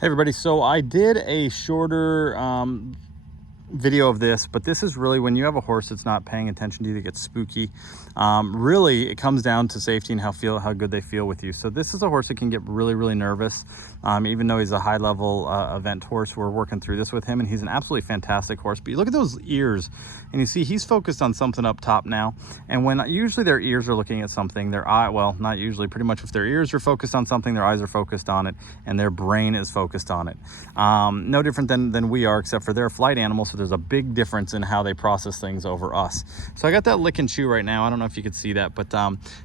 Hey everybody, so I did a shorter video of this, but this is really when you have a horse that's not paying attention to you, that gets spooky. Really, it comes down to safety and how good they feel with you. So this is a horse that can get really nervous, even though he's a high level event horse. We're working through this with him, and he's an absolutely fantastic horse. But you look at those ears, and you see he's focused on something up top now. And when usually their ears are looking at something, their eye, well, not usually, pretty much if their ears are focused on something, their eyes are focused on it, and their brain is focused on it. No different than we are, except for they're a flight animal, so there's a big difference in how they process things over us. So I got that lick and chew right now. I don't know if you could see that, but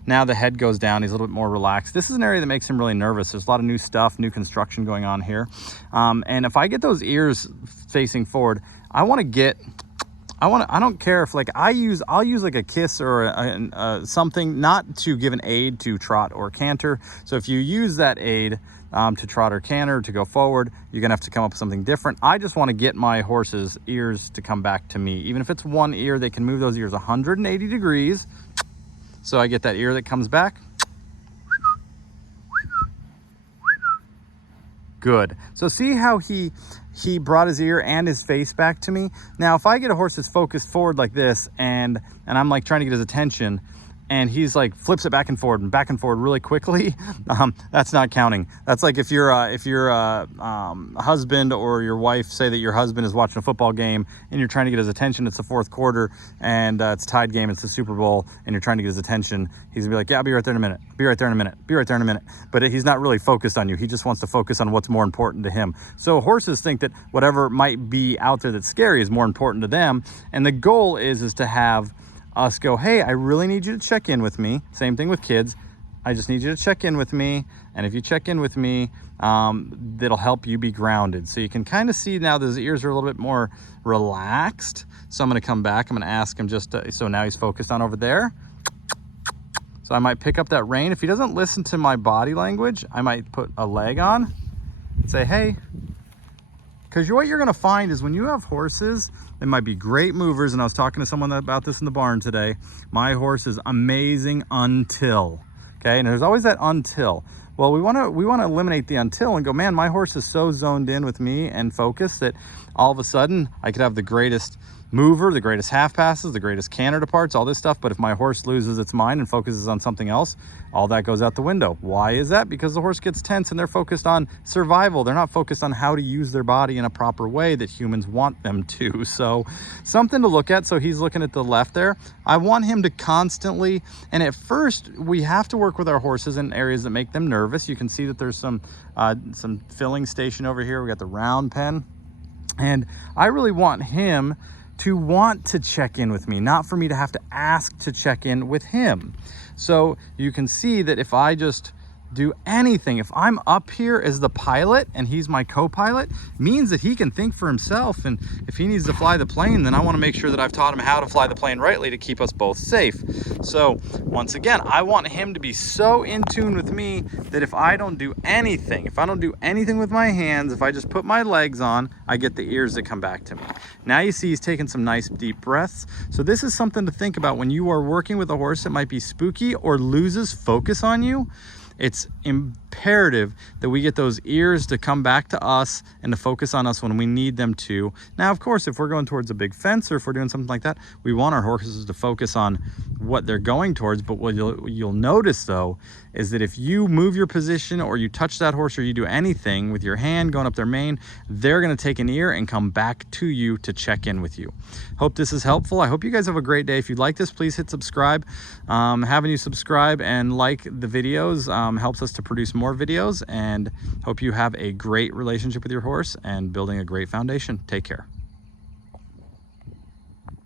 now the head goes down. He's a little bit more relaxed. This is an area that makes him really nervous. There's a lot of new stuff, new construction going on here. And if I get those ears facing forward, I don't care if, like, I'll use like a kiss or something, not to give an aid to trot or canter. So if you use that aid to trot or canter to go forward, you're gonna have to come up with something different. I just want to get my horse's ears to come back to me. Even if it's one ear, they can move those ears 180 degrees. So I get that ear that comes back. Good. So see how he brought his ear and his face back to me. Now, if I get a horse that's focused forward like this, and I'm like trying to get his attention, and he's like flips it back and forward really quickly, that's not counting. That's like if you're a husband or your wife, say that your husband is watching a football game and you're trying to get his attention. It's the fourth quarter and it's a tied game. It's the Super Bowl, and you're trying to get his attention. He's gonna be like, yeah, I'll be right there in a minute. Be right there in a minute. Be right there in a minute. But he's not really focused on you. He just wants to focus on what's more important to him. So horses think that whatever might be out there that's scary is more important to them. And the goal is to have us go, hey, I really need you to check in with me. Same thing with kids. I just need you to check in with me. And if you check in with me, that'll help you be grounded. So you can kind of see now that his ears are a little bit more relaxed. So I'm going to come back. I'm going to ask him so now he's focused on over there. So I might pick up that rein. If he doesn't listen to my body language, I might put a leg on and say, hey. Because what you're going to find is when you have horses, they might be great movers. And I was talking to someone about this in the barn today. My horse is amazing until, okay? And there's always that until. Well, we want to eliminate the until and go, man, my horse is so zoned in with me and focused that all of a sudden I could have the greatest mover, the greatest half passes, the greatest canter departs, all this stuff. But if my horse loses its mind and focuses on something else, all that goes out the window. Why is that? Because the horse gets tense and they're focused on survival. They're not focused on how to use their body in a proper way that humans want them to. So something to look at. So he's looking at the left there. I want him to constantly, and at first we have to work with our horses in areas that make them nervous. You can see that there's some filling station over here. We got the round pen, and I really want him to want to check in with me, not for me to have to ask to check in with him. So you can see that if I just do anything, if I'm up here as the pilot and he's my co-pilot, means that he can think for himself. And if he needs to fly the plane, then I want to make sure that I've taught him how to fly the plane rightly to keep us both safe. So once again, I want him to be so in tune with me that if I don't do anything, with my hands, if I just put my legs on, I get the ears that come back to me. Now you see he's taking some nice deep breaths. So this is something to think about when you are working with a horse that might be spooky or loses focus on you. It's imperative that we get those ears to come back to us and to focus on us when we need them to. Now, of course, if we're going towards a big fence or if we're doing something like that, we want our horses to focus on what they're going towards. But what you'll notice, though, is that if you move your position or you touch that horse or you do anything with your hand going up their mane, they're going to take an ear and come back to you to check in with you. Hope this is helpful. I hope you guys have a great day. If you like this, please hit subscribe. Having you subscribe and like the videos helps us to produce more videos, and hope you have a great relationship with your horse and building a great foundation. Take care.